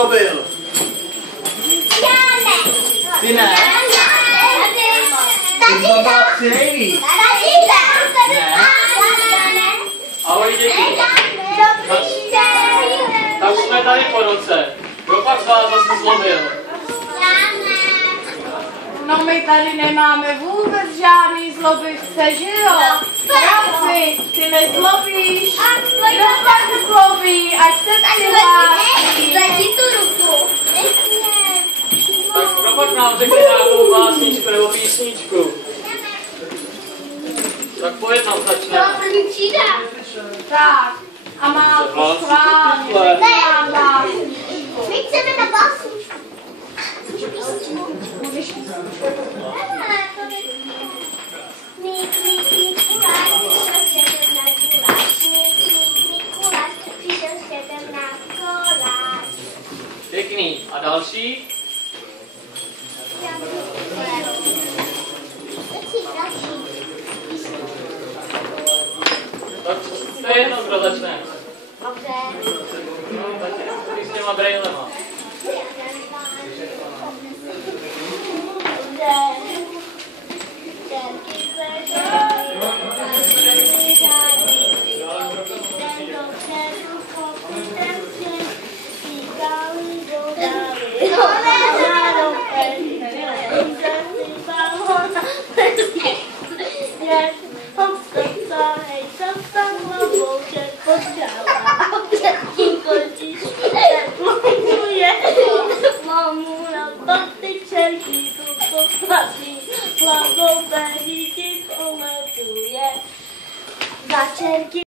zlobil? Já ne. Ty ne? Ty zlobila asi nejvíc. Ne. Ahoj děti. Tak jsme tady po roce. Kdo pak z vás zase zlobil? No my tady nemáme vůbec žádný zlobivce, že jo? Rafi, ty nezlobíš. Kdo pak zlobí, ať se přihlásí. Zvedni tu ruku. Tak kdo pak nám řekne nějakou básničku nebo písničku? Tak pojď nám začne. První třída. Tak, a má to schválně. Mám básničku. My chceme na básničku. Pěkný. A další? Tak to je jedno, kdo začne. Dobře. No, tak je s těma brejlema. Začerky